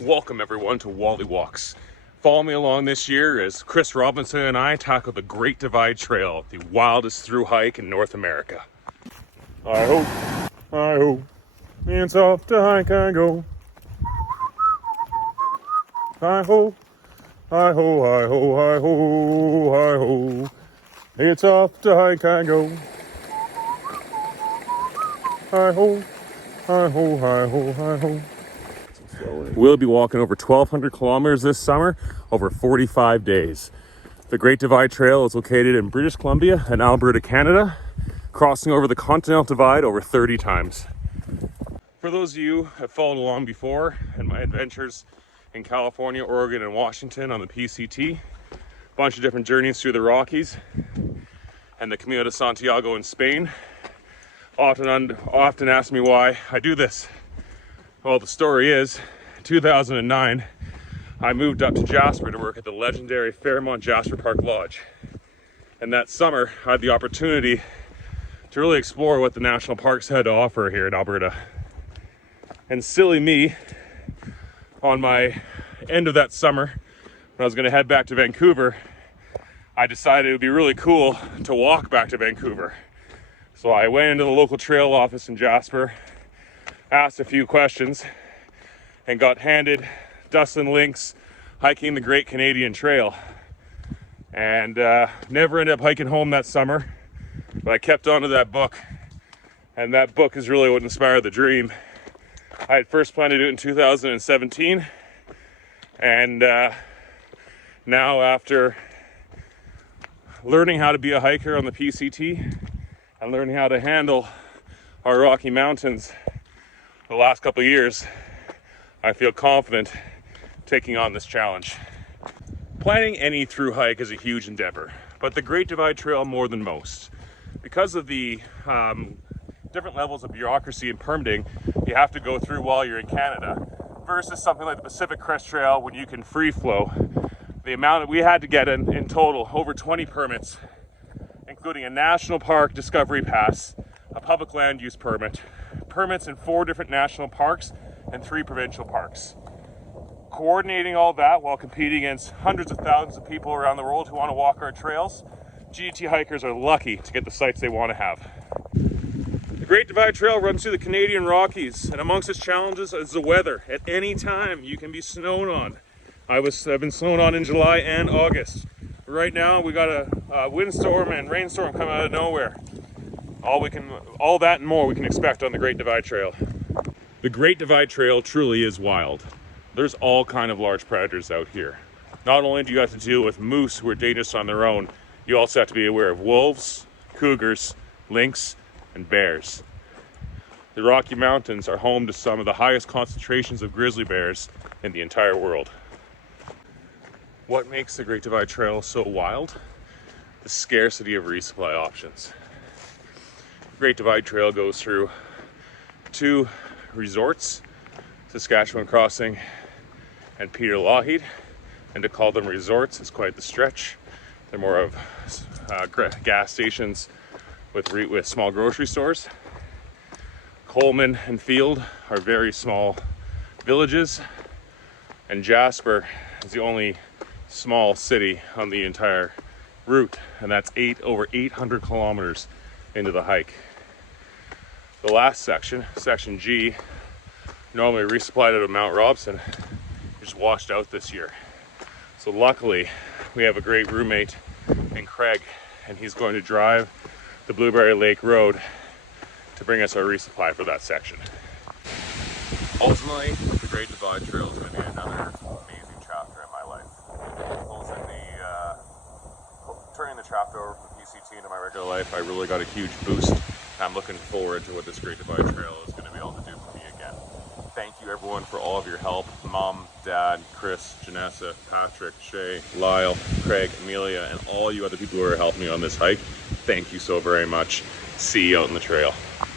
Welcome everyone to Wally Walks. Follow me along this year as Chris Robinson and I tackle the Great Divide Trail, the wildest through hike in North America. I hope, it's off to hike I go. I hope, it's off to hike I go. I hope. We'll be walking over 1,200 kilometers this summer, over 45 days. The Great Divide Trail is located in British Columbia and Alberta, Canada, crossing over the Continental Divide over 30 times. For those of you who have followed along before in my adventures in California, Oregon, and Washington on the PCT, a bunch of different journeys through the Rockies and the Camino de Santiago in Spain, often ask me why I do this. Well, the story is, 2009, I moved up to Jasper to work at the legendary Fairmont Jasper Park Lodge. And that summer, I had the opportunity to really explore what the national parks had to offer here in Alberta. And silly me, on my end of that summer, when I was gonna head back to Vancouver, I decided it would be really cool to walk back to Vancouver. So I went into the local trail office in Jasper, asked a few questions, and got handed Dustin Link's Hiking the Great Canadian Trail. And never ended up hiking home that summer, but I kept on to that book. And that book is really what inspired the dream. I had first planned to do it in 2017. And now, after learning how to be a hiker on the PCT and learning how to handle our Rocky Mountains the last couple of years, I feel confident taking on this challenge. Planning any through hike is a huge endeavor, but the Great Divide Trail more than most. Because of the different levels of bureaucracy and permitting you have to go through while you're in Canada, versus something like the Pacific Crest Trail when you can free flow. The amount that we had to get in total, over 20 permits, including a national park discovery pass, a public land use permit, permits in 4 different national parks and 3 provincial parks. Coordinating all that while competing against hundreds of thousands of people around the world who want to walk our trails, GDT hikers are lucky to get the sites they want to have. The Great Divide Trail runs through the Canadian Rockies, and amongst its challenges is the weather. At any time you can be snowed on. I've been snowed on in July and August. Right now we got a windstorm and rainstorm coming out of nowhere. All that and more we can expect on the Great Divide Trail. The Great Divide Trail truly is wild. There's all kind of large predators out here. Not only do you have to deal with moose who are dangerous on their own, you also have to be aware of wolves, cougars, lynx, and bears. The Rocky Mountains are home to some of the highest concentrations of grizzly bears in the entire world. What makes the Great Divide Trail so wild? The scarcity of resupply options. The Great Divide Trail goes through 2 resorts, Saskatchewan Crossing and Peter Lougheed, and to call them resorts is quite the stretch. They're more of gas stations with small grocery stores. Coleman and Field are very small villages, and Jasper is the only small city on the entire route, and that's over 800 kilometers into the hike. The last section, section G, normally resupplied out of Mount Robson, just washed out this year. So luckily, we have a great roommate in Craig, and he's going to drive the Blueberry Lake Road to bring us our resupply for that section. Ultimately, the Great Divide Trail is going to be another amazing chapter in my life. Turning the chapter over from the PCT into my regular life, I really got a huge boost. I'm looking forward to what this Great Divide Trail is going to be able to do for me again. Thank you everyone for all of your help. Mom, Dad, Chris, Janessa, Patrick, Shay, Lyle, Craig, Amelia, and all you other people who are helping me on this hike. Thank you so very much. See you out in the trail.